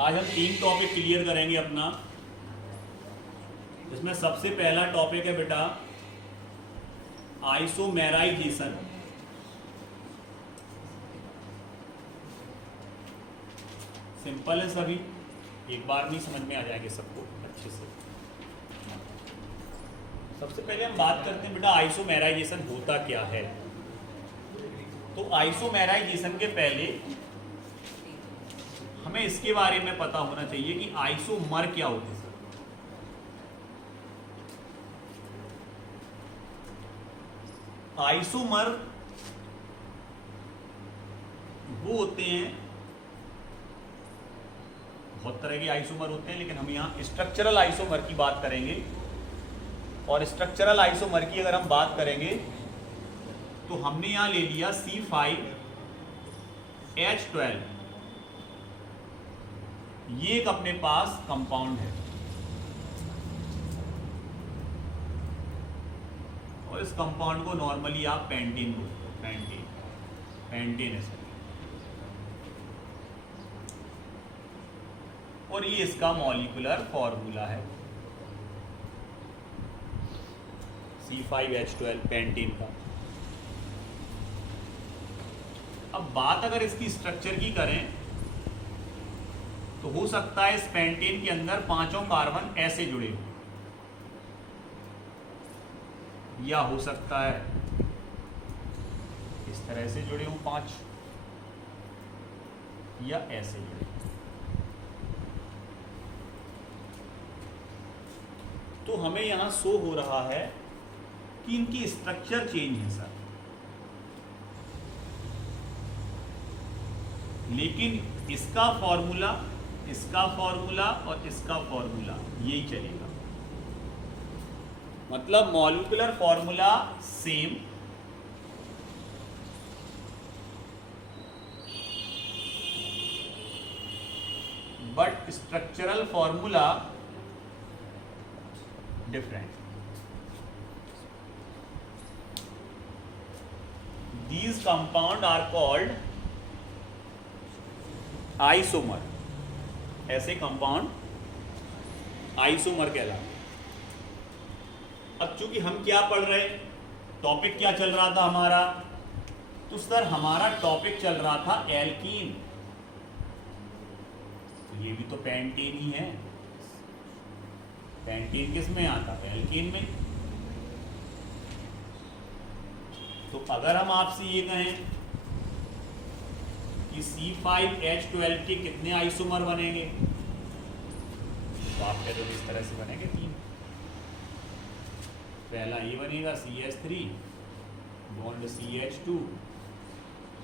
आज हम 3 topic clear करेंगे अपना। इसमें सबसे पहला टॉपिक है बेटा आइसोमेराइजेशन। सिंपल है, सभी एक बार नहीं समझ में आ जाएंगे सबको अच्छे से। सबसे पहले हम बात करते हैं बेटा आइसोमेराइजेशन होता क्या है। तो आइसोमेराइजेशन के पहले हमें इसके बारे में पता होना चाहिए कि आइसोमर क्या होते हैं। आइसोमर वो होते हैं, बहुत तरह के आइसोमर होते हैं, लेकिन हम यहां स्ट्रक्चरल आइसोमर की बात करेंगे। और स्ट्रक्चरल आइसोमर की अगर हम बात करेंगे तो हमने यहां ले लिया C5H12। ये एक अपने पास कंपाउंड है और इस कंपाउंड को नॉर्मली आप पेंटीन बोलते हो। पेंटीन है सर। और ये इसका मॉलिक्यूलर फॉर्मूला है C5H12 पेंटीन का। अब बात अगर इसकी स्ट्रक्चर की करें तो हो सकता है इस पेंटीन के अंदर 5 कार्बन ऐसे जुड़े हो, या हो सकता है इस तरह से जुड़े हो 5, या ऐसे जुड़े। तो हमें यहां शो हो रहा है कि इनकी स्ट्रक्चर चेंज है सर, लेकिन इसका फॉर्मूला और इसका फॉर्मूला यही चलेगा। मतलब molecular formula same, but structural formula different. These compound are called isomer. ऐसे कंपाउंड आइसोमर कहलाते। अब चूंकि हम क्या पढ़ रहे, टॉपिक क्या चल रहा था हमारा, तो सर हमारा टॉपिक चल रहा था एल्कीन। तो ये भी तो पेंटीन ही है। पेंटीन किस में आता है? एल्कीन में। तो अगर हम आपसे ये कहें कि C5H12 के कितने आइसोमर बनेंगे, तो आप कहते हो इस तरह से बनेंगे 3। पहला ये बनेगा CH3 bond CH2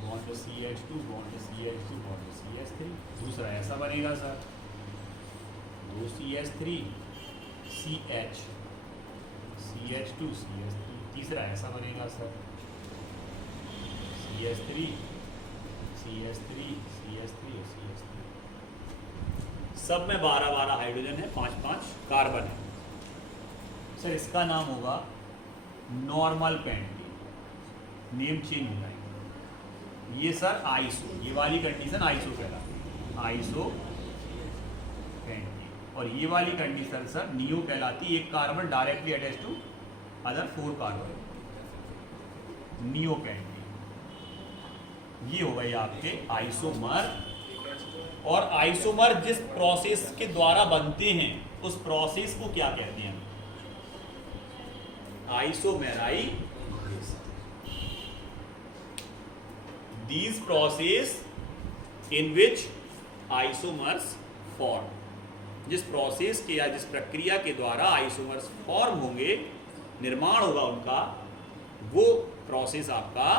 bond CH2 bond CH2 bond CH3। दूसरा ऐसा बनेगा sir 2CH3 CH CH2 CH3। तीसरा ऐसा बनेगा सर CH3 CH3 CH3 और CH3। सब में 12 हाइड्रोजन है, 5 कार्बन है सर। इसका नाम होगा नॉर्मल पेंटीन। नेम चेंज हो जाएगा। ये सर आइसो, ये वाली कंडीशन आइसो कहलाती है, आइसो पेंटीन। और ये वाली कंडीशन सर नियो कहलाती है। एक carbon directly attach to other 4 carbon, neo pentane. ये हो गए आपके आइसोमर। और आइसोमर जिस प्रोसेस के द्वारा बनते हैं उस प्रोसेस को क्या कहते हैं? Isomerisation. These process in which isomers form. जिस प्रोसेस के या जिस प्रक्रिया के द्वारा आइसोमर्स फॉर्म होंगे, निर्माण होगा उनका, वो प्रोसेस आपका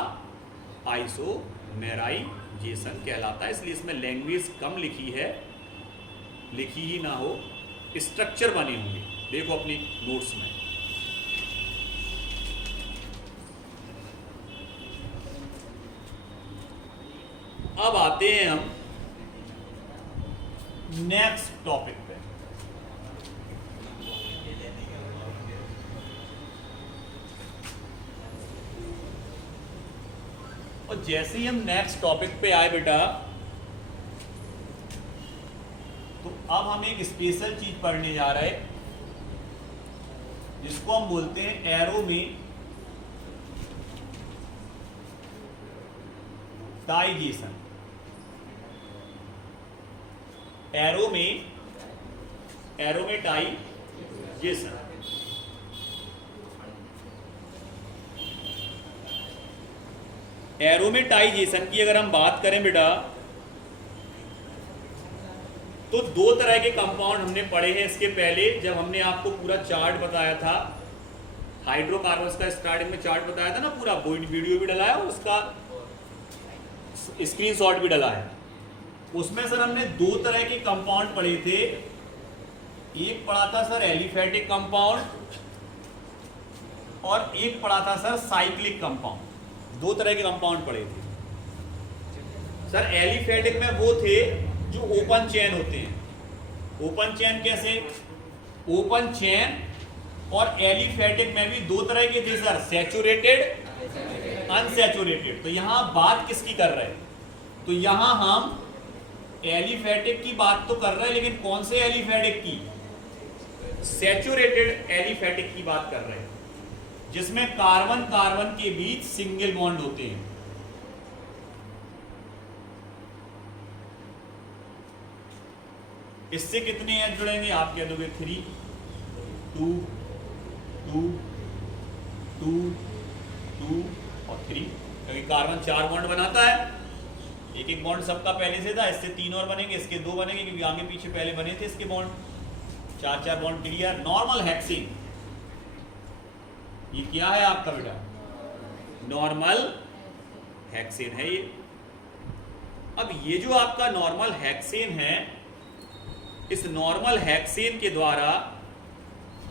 आइसोमेराइजेशन कहलाता है। इसलिए इसमें लैंग्वेज कम लिखी है, लिखी ही ना हो, स्ट्रक्चर बने होंगे। देखो अपनी नोट्स में। अब आते हैं हम नेक्स्ट टॉपिक पे। और जैसे ही हम नेक्स्ट टॉपिक पे आए बेटा, अब हम एक स्पेशल चीज पढ़ने जा रहे हैं जिसको हम बोलते हैं एरो में टाइजेशन। एरो में टाइजेशन। एरोमेटाइजेशन की अगर हम बात करें बेटा, तो दो तरह के कंपाउंड हमने पढ़े हैं इसके पहले, जब हमने आपको पूरा चार्ट बताया था हाइड्रोकार्बन्स का, स्टार्टिंग में चार्ट बताया था ना पूरा, वीडियो भी डलाया और उसका स्क्रीनशॉट भी डला है। उसमें सर हमने दो तरह के कंपाउंड पढ़े थे। एक पढ़ा था सर एलिफेटिक कंपाउंड और एक पढ़ा था सर साइक्लिक कंपाउंड। दो तरह के कंपाउंड पढ़े थे सर। एलिफेटिक में वो थे जो ओपन चेन होते हैं। ओपन चेन कैसे? Open chain. और एलिफेटिक में भी दो तरह के थे सर, सैचुरेटेड, अनसैचुरेटेड। तो यहां बात किसकी कर रहे हैं? तो यहां हम एलिफेटिक की बात तो कर रहे हैं, लेकिन कौन से एलिफेटिक की? सैचुरेटेड एलिफेटिक की बात कर रहे हैं, जिसमें कार्बन कार्बन के बीच सिंगल बॉन्ड होते हैं। इससे कितने एच जुड़ेंगे? आप कह दोगे 3, 2, 2, 2, 2 और 3, क्योंकि कार्बन 4 बॉन्ड बनाता है। एक एक बॉन्ड सबका पहले से था, इससे 3 और बनेंगे, इसके 2 बनेंगे, क्योंकि आगे पीछे पहले बने थे इसके bond. 4 bond clear. Normal hexane, ये क्या है आपका बेटा? नॉर्मल हेक्सेन है ये। अब ये जो आपका नॉर्मल हेक्सेन है, इस नॉर्मल हेक्सेन के द्वारा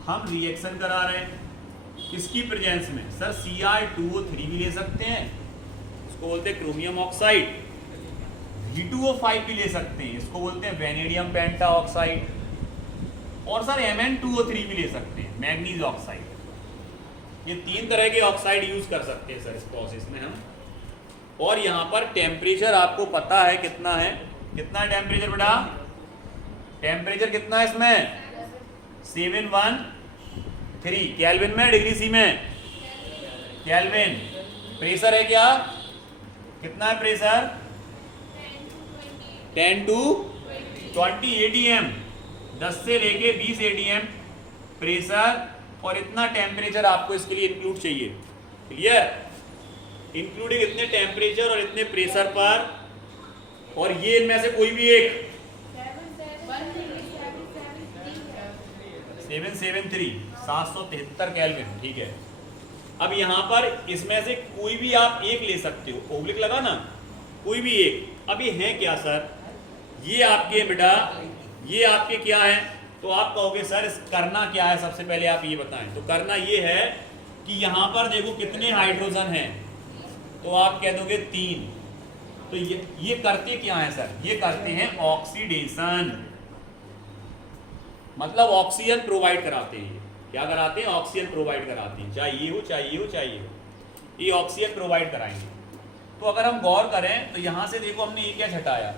हम रिएक्शन करा रहे हैं किसकी प्रेजेंस में? सर Cr2O3 भी ले सकते हैं, इसको बोलते हैं क्रोमियम ऑक्साइड। V2O5 भी ले सकते हैं, इसको बोलते हैं वेनेडियम पेंटा ऑक्साइड। और सर Mn2O3 भी ले सकते हैं, मैग्नीज ऑक्साइड। ये 3 तरह के ऑक्साइड यूज कर सकते हैं सर इस प्रोसेस में हम। और यहाँ पर टेम्परेचर आपको पता है कितना है? कितना है टेम्परेचर बेटा? टेम्परेचर कितना है इसमें? 713 केल्विन में, डिग्री सी में? केल्विन। प्रेशर है क्या? कितना है प्रेशर? 10 to 20 ATM, 10 से लेके 20 ATM प्रेशर। और इतना टेम्परेचर आपको इसके लिए इंक्लूड चाहिए। क्लियर? इंक्लूडिंग इतने टेम्परेचर और इतने प्रेशर पर, और ये इनमें से कोई भी एक 773 केल्विन, ठीक है। अब यहां पर इसमें से कोई भी आप एक ले सकते हो, ओब्लिक लगा ना, कोई भी एक। अब ये है क्या सर? ये आपके बेटा, ये आपके क्या है? तो आप कहोगे सर करना क्या है? सबसे पहले आप ये बताएं। तो करना ये है कि यहां पर देखो कितने हाइड्रोजन हैं, तो आप कह दोगे 3। तो ये करते क्या है सर? ये करते हैं ऑक्सीडेशन, मतलब ऑक्सीजन प्रोवाइड कराते हैं। क्या कराते हैं? ऑक्सीजन प्रोवाइड कराते हैं, चाहे ये हो चाहे ये हो चाहे ये हो, ये ऑक्सीजन प्रोवाइड कराएंगे। तो अगर हम गौर करें तो यहां से देखो हमने एक एच हटाया,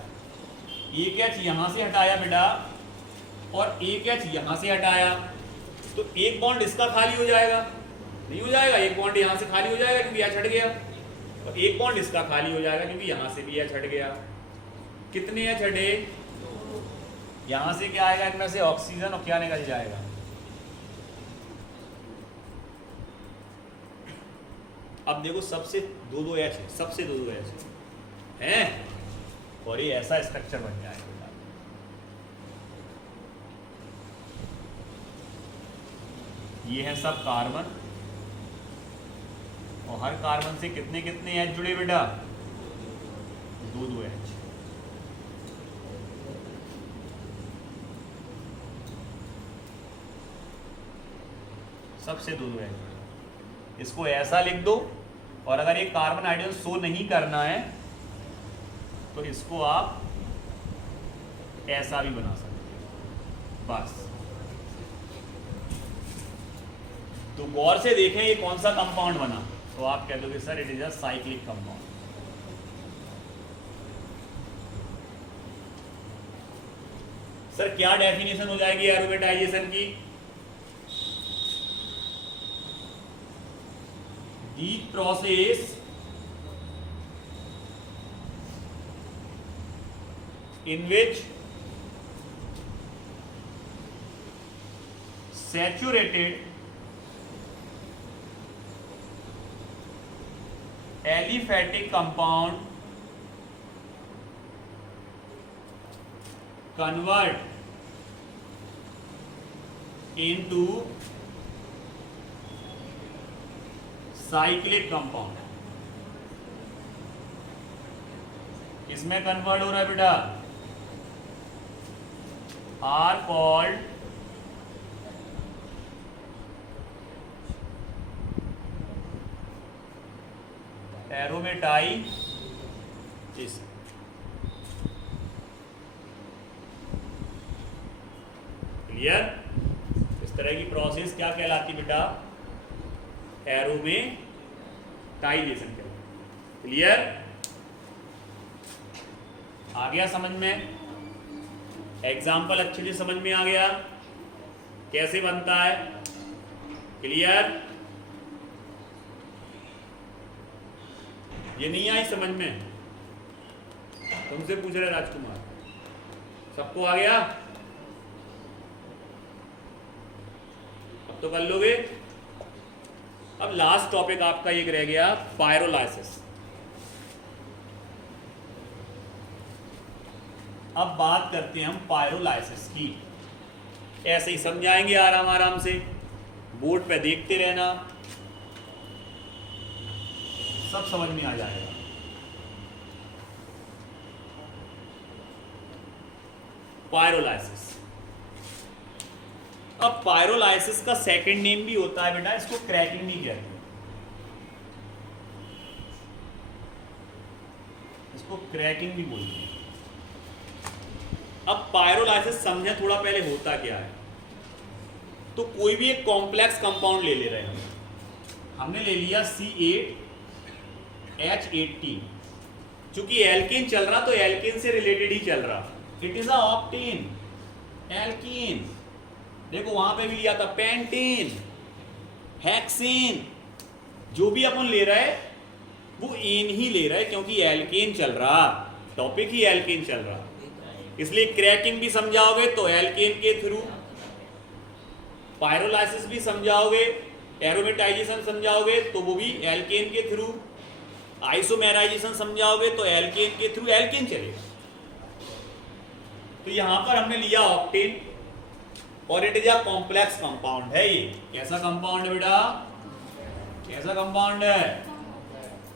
एक एच यहां से हटाया बेटा, और एक एच यहां से हटाया, तो एक बॉन्ड इसका खाली हो जाएगा? नहीं हो जाएगा। एक बॉन्ड यहां से खाली हो जाएगा क्योंकि एच हट गया, और एक बॉन्ड इसका खाली हो जाएगा क्योंकि यहां से भी एच हट गया। कितने एच हटे? यहां से क्या आएगा? इनमें से ऑक्सीजन, और क्या निकल जाएगा? अब देखो सबसे 2-2 एच है, सबसे 2-2 एच है, और ये ऐसा स्ट्रक्चर बन जाएगा। ये है सब कार्बन, और हर कार्बन से कितने कितने एच जुड़े बेटा? 2-2 एच। सबसे 2-2 एच। इसको ऐसा लिख दो, और अगर ये कार्बन हाइड्रोजन शो नहीं करना है तो इसको आप ऐसा भी बना सकते हो, बस। तो गौर से देखें ये कौन सा कंपाउंड बना, तो आप कह दोगे sir it is a cyclic compound. Sir क्या डेफिनेशन हो जाएगी एरोमेटाइजेशन की? The process in which saturated aliphatic compound convert into cyclic compound. किसमें कन्वर्ट हो रहा है बेटा? are called aromatization. क्लियर? इस तरह की प्रोसेस क्या कहलाती बेटा? एरोमेटाइजेशन कहलाती। क्लियर? आ गया समझ में? एग्जाम्पल अच्छे से समझ में आ गया कैसे बनता है? क्लियर? ये नहीं आई समझ में? तुमसे पूछ रहे राजकुमार, सबको आ गया? अब तो कर लोगे। अब लास्ट टॉपिक आपका एक रह गया, पायरोलाइसिस। अब बात करते हैं हम पायरोलाइसिस की। ऐसे ही समझाएंगे आराम आराम से, बोर्ड पे देखते रहना, सब समझ में आ जाएगा। पायरोलाइसिस। अब पायरोलाइसिस का सेकंड नेम भी होता है बेटा, इसको क्रैकिंग भी कहते हैं। इसको क्रैकिंग भी बोलते हैं। अब पायरोलाइसिस समझे थोड़ा पहले होता क्या है। तो कोई भी एक कॉम्प्लेक्स कंपाउंड ले रहे हैं हमने ले लिया C8H18। चूंकि एल्कीन चल रहा तो एल्कीन से रिलेटेड ही चल रहा, it is a octane alkene. देखो वहां पे भी लिया था पेंटेन, हेक्सेन, जो भी अपन ले रहा है वो एन ही ले रहा है क्योंकि एल्केन चल रहा, टॉपिक ही एल्केन चल रहा। इसलिए क्रैकिंग भी समझाओगे तो एल्केन के थ्रू, पायरोलाइसिस भी समझाओगे, एरोमेटाइजेशन समझाओगे तो वो भी एल्केन के थ्रू, आइसोमेराइजेशन समझाओगे तो एल्केन के थ्रू एल्केन चलेगा। तो यहां पर हमने लिया ऑक्टेन और it is a complex compound है। ये कैसा कंपाउंड है बेटा? कैसा कंपाउंड है?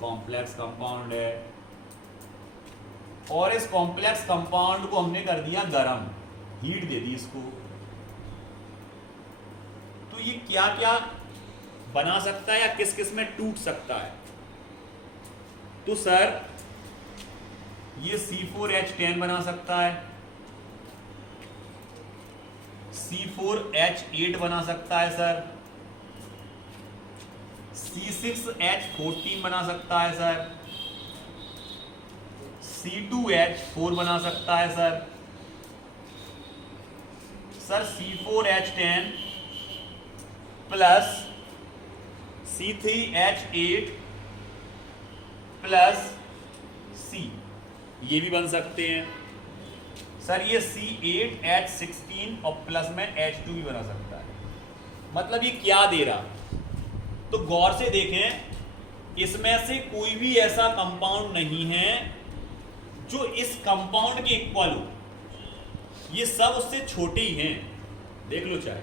कॉम्प्लेक्स कंपाउंड है। और इस कॉम्प्लेक्स कंपाउंड को हमने कर दिया गरम, हीट दे दी इसको। तो ये क्या क्या बना सकता है या किस किस में टूट सकता है? तो सर ये C4H10 बना सकता है, C4H8 बना सकता है सर, C6H14 बना सकता है सर, C2H4 बना सकता है sir, C4H10 plus C3H8 plus C, ये भी बन सकते हैं सर। ये C8H16 और प्लस में H2 भी बना सकता है। मतलब ये क्या दे रहा? तो गौर से देखें, इसमें से कोई भी ऐसा कंपाउंड नहीं है जो इस कंपाउंड के इक्वल हो। ये सब उससे छोटे ही हैं, देख लो चाहे,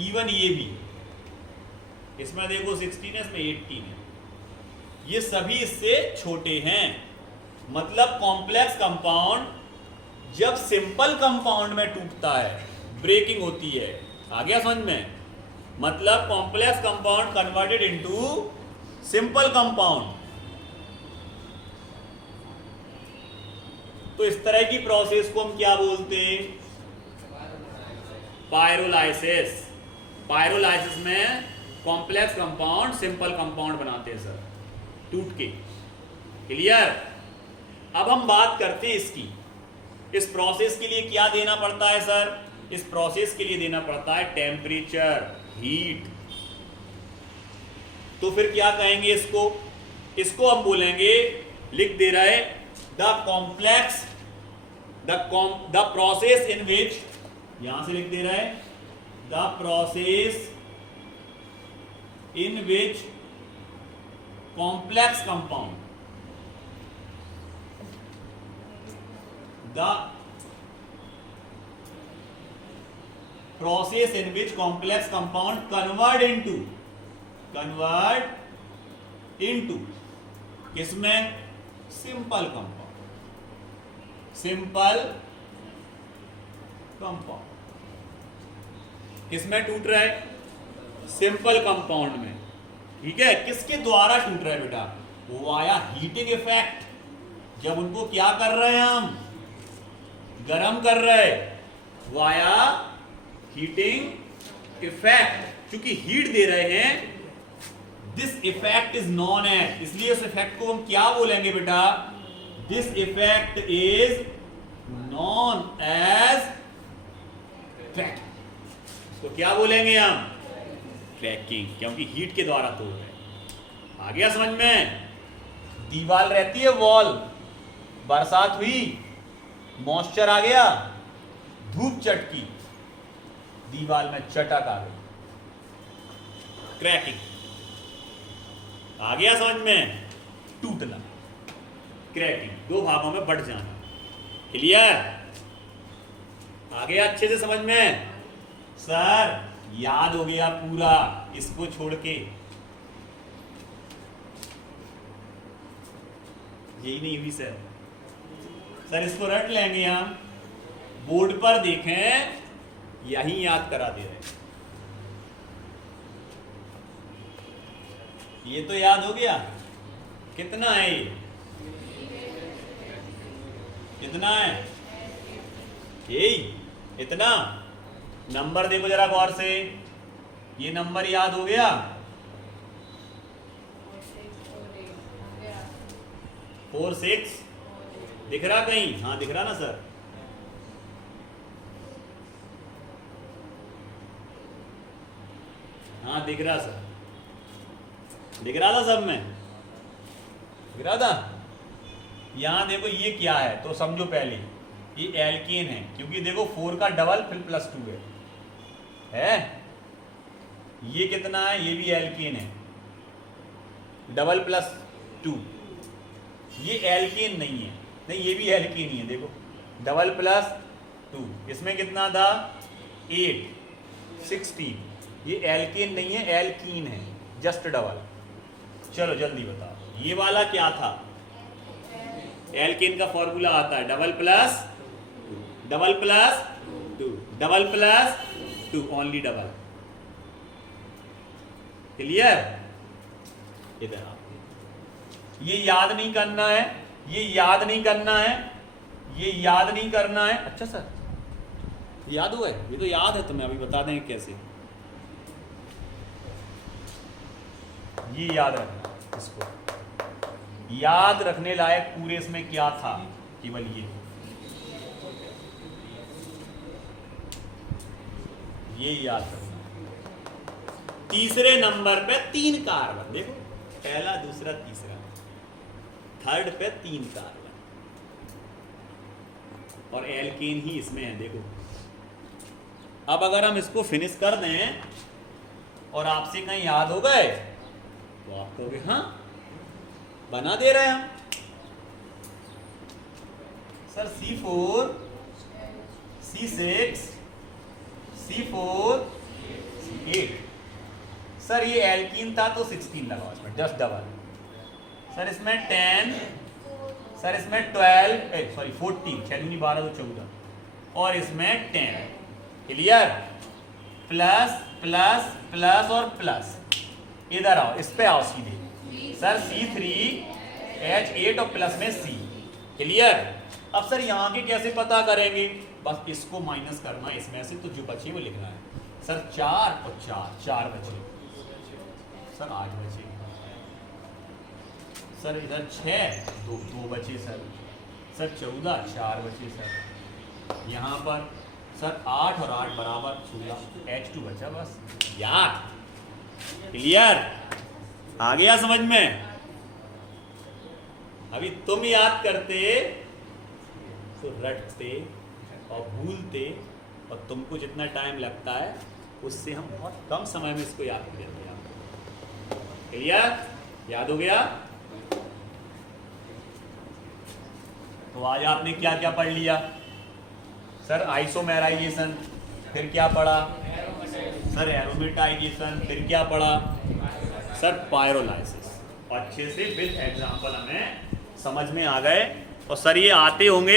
इवन ये भी, इसमें देखो 16 है, इसमें 18 है, ये सभी इससे छोटे हैं। मतलब कॉम्प्लेक्स कंपाउंड जब सिंपल कंपाउंड में टूटता है, ब्रेकिंग होती है। आ गया समझ में? मतलब complex compound converted into simple compound. तो इस तरह की प्रोसेस को हम क्या बोलते हैं? पायरोलाइसिस। पायरोलाइसिस में कॉम्प्लेक्स कंपाउंड सिंपल कंपाउंड बनाते हैं सर, टूट के। क्लियर? अब हम बात करते हैं इसकी, इस प्रोसेस के लिए क्या देना पड़ता है सर? इस प्रोसेस के लिए देना पड़ता है टेम्परेचर, हीट। तो फिर क्या कहेंगे इसको? इसको हम बोलेंगे, लिख दे रहा है, द प्रोसेस इन विच, यहां से लिख दे रहा है, the process in which complex compound, the process in which complex compound convert into किसमें? Simple compound. किसमें टूट रहा है? सिंपल कंपाउंड में। ठीक है, किसके द्वारा टूट रहा है बेटा? Via heating effect. जब उनको क्या कर रहे हैं हम? गरम कर रहे हैं, वाया हीटिंग इफेक्ट। क्योंकि हीट दे रहे हैं, this effect is known as, इसलिए उस इफेक्ट को हम क्या बोलेंगे बेटा? This effect is known as cracking. तो क्या बोलेंगे हम? क्रैकिंग, क्योंकि हीट के द्वारा तोड़ रहे हैं। आ गया समझ में? दीवार रहती है वॉल, बरसात हुई, मॉइस्चर आ गया, धूप चटकी, दीवार में चटक आ गई, क्रैकिंग। आ गया समझ में? टूटना, क्रैकिंग, दो भागों में बट जाना। क्लियर? आ गया अच्छे से समझ में? सर याद हो गया पूरा, इसको छोड़ के यही नहीं हुई सर। सर इसको रट लेंगे हम, बोर्ड पर देखें, यही याद करा दे रहे। ये तो याद हो गया। कितना है ये? कितना है? यही इतना। नंबर देखो जरा गौर से, ये नंबर याद हो गया? 4 6 दिख रहा कहीं? हाँ दिख रहा ना सर? हाँ दिख रहा सर, दिख रहा था सब में, दिख रहा था। यहां देखो ये क्या है तो समझो पहले, ये एल्केन है, क्योंकि देखो 4 का डबल फिर +2 है। ये कितना है? ये भी एल्केन है, डबल +2। ये एल्केन नहीं है, नहीं ये भी एल्केन ही है, देखो डबल +2। इसमें कितना था? 8 16। ये एल्केन नहीं है, एल्कीन है, जस्ट डबल। चलो जल्दी बताओ, ये वाला क्या था? एल्केन का फॉर्मूला आता है double plus two, only double. Clear? इधर आप ये याद नहीं करना है, ये याद नहीं करना है, ये याद नहीं करना है। अच्छा सर याद हुआ है? ये तो याद है, तुम्हें अभी बता देंगे कैसे। ये याद रखना, इसको याद रखने लायक पूरे इसमें क्या था? केवल ये याद रखना। तीसरे नंबर पे 3 कार्बन, देखो पहला दूसरा तीसरा, थर्ड पे 3 कार्बन, और एल्केन ही इसमें है। देखो अब अगर हम इसको फिनिश कर दें और आपसे कहीं याद हो गए तो आप कहोगे हाँ बना दे रहे हैं हम। Sir C4 C6 C4 C8। Sir ये एल्कीन था तो 16 लगाओ इसमें, जस्ट डबल। सर इसमें 10, सर इसमें 12, सॉरी 14, 6 12 तो 14, और इसमें 10। क्लियर? प्लस प्लस प्लस और प्लस। इधर आओ, इस पे आओ सीधे। सर C3H8 और प्लस में C। क्लियर? अब सर यहाँ के कैसे पता करेंगे? बस इसको माइनस करना है इसमें से, तो जो बचे वो लिखना है। सर 4 और 4 बचे, सर 8 बचे। सर इधर 6 2 बचे सर 14 4 बचे सर। यहाँ पर सर 8 और 8 बराबर 16, H2 बचा बस। याद, क्लियर, आ गया समझ में? अभी तुम याद करते तो रटते और भूलते, और तुमको जितना टाइम लगता है उससे हम बहुत कम समय में इसको याद कर देते हैं। क्लियर, याद हो गया? तो आज आपने क्या क्या पढ़ लिया? सर आइसोमेराइजेशन, फिर क्या पढ़ा? सर एरोमेटाइजेशन, फिर क्या पढ़ा? Sir pyrolysis. अच्छे से विद एग्जाम्पल हमें समझ में आ गए। और सर ये आते होंगे